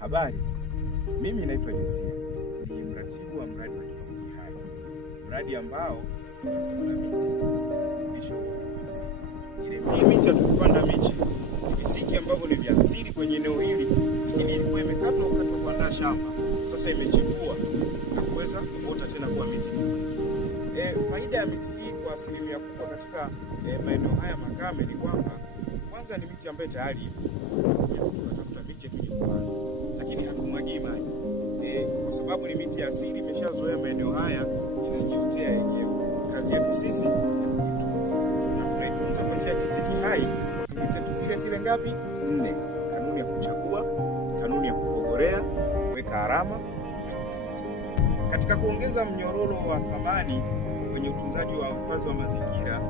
Habari, mimi naitwa Josia, ni mratibu wa mradi wa Kisiki Hai, mradi ambao tunakuza miti kurudisha uhalisia. Hii miti tukipanda miche visiki ambavyo ni vya asili kwenye eneo hili, lakini ilikuwa imekatwa kuandaa shamba, sasa imechipua na kuweza kuota tena kuwa miti. Faida ya miti hii kwa asilimia kubwa katika maeneo haya makame ni kwamba kwanza ni miti ambayo tayari tunatafuta miche tuje kupanda, lakini hatumwagii maji kwa sababu ni miti ya asili, imeshazoea maeneo haya, inajiotea yenyewe. Kazi yetu sisi ni kuitunza, na tunaitunza kwa njia ya Kisiki Hai. Zetu zile ngapi? 4. Kanuni ya kuchagua, kanuni ya kupogorea, kuweka alama na kutunza. Katika kuongeza mnyororo wa thamani kwenye utunzaji wa uhifadhi wa mazingira,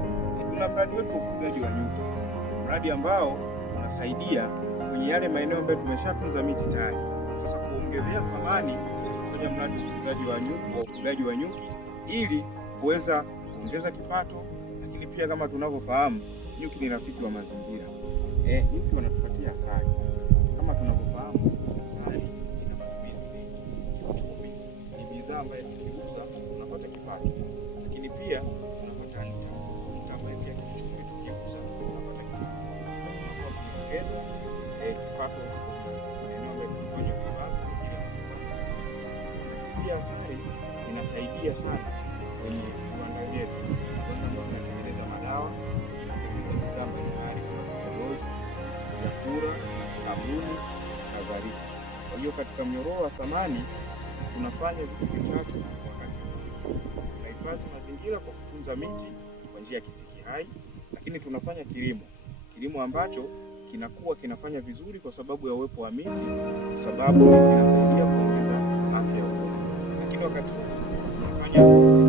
tuna mradi wetu wa ufugaji wa nyuki, mradi ambao unasaidia kwenye yale maeneo ambayo tumeshatunza miti tayari. Sasa kuongezea thamani kwenye mradi wa ufugaji wa nyuki ili kuweza kuongeza kipato, lakini pia kama tunavyofahamu nyuki ni rafiki wa mazingira. Nyuki wanatupatia asali. Kama tunavyofahamu asali ina matumizi mengi. Kiuchumi ni bidhaa ambayo tukiuza tunapata kipato, lakini pia tunapata nta ambayo pia kiuchumi tukiuza tunapata kipato. Tunaongeza kipato eneo ambalo tunafanya kazi pia asali inasaidia sana kwenye viwanda vyetu, ambao tunatengeneza madawa, tunatengeneza bidhaa mbalimbali kama vipodozi, vyakula, sabuni na kadhalika. Kwa hiyo katika mnyororo wa thamani tunafanya vitu vitatu wakati mmoja. Tunahifadhi mazingira kwa kutunza miti kwa njia ya Kisiki Hai, lakini tunafanya kilimo ambacho kinafanya vizuri kwa sababu ya uwepo wa miti, kwa sababu kinasaidia kuongeza afya ya udongo. Lakini wakati tunafanya